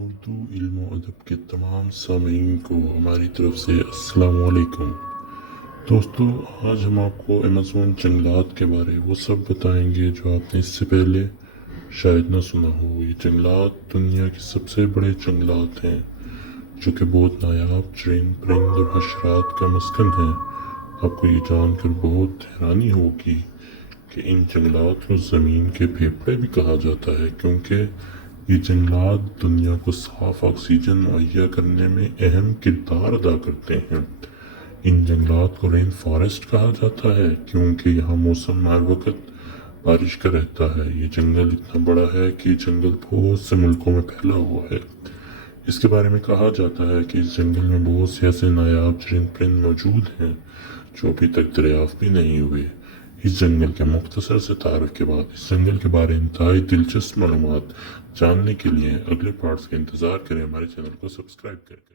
اردو علم و ادب کے تمام سامعین کو ہماری طرف سے السلام علیکم۔ دوستو، آج ہم آپ کو ایمیزون جنگلات کے بارے وہ سب بتائیں گے جو آپ نے اس سے پہلے شاید نہ سنا ہو۔ یہ جنگلات دنیا کے سب سے بڑے جنگلات ہیں جو کہ بہت نایاب چرند پرند اور حشرات کا مسکن ہے۔ آپ کو یہ جان کر بہت حیرانی ہوگی کہ ان جنگلات کو زمین کے پھیپھڑے بھی کہا جاتا ہے، کیونکہ یہ جنگلات دنیا کو صاف آکسیجن مہیا کرنے میں اہم کردار ادا کرتے ہیں۔ ان جنگلات کو رین فارسٹ کہا جاتا ہے کیونکہ یہاں موسم ہر وقت بارش کا رہتا ہے۔ یہ جنگل اتنا بڑا ہے کہ یہ جنگل بہت سے ملکوں میں پھیلا ہوا ہے۔ اس کے بارے میں کہا جاتا ہے کہ اس جنگل میں بہت سے ایسے نایاب چرند پرند موجود ہیں جو ابھی تک دریافت بھی نہیں ہوئے۔ اس جنگل کے مختصر سے تعارف کے بعد اس جنگل کے بارے میں انتہائی دلچسپ معلومات جاننے کے لیے اگلے پارٹس کا انتظار کریں۔ ہمارے چینل کو سبسکرائب کریں۔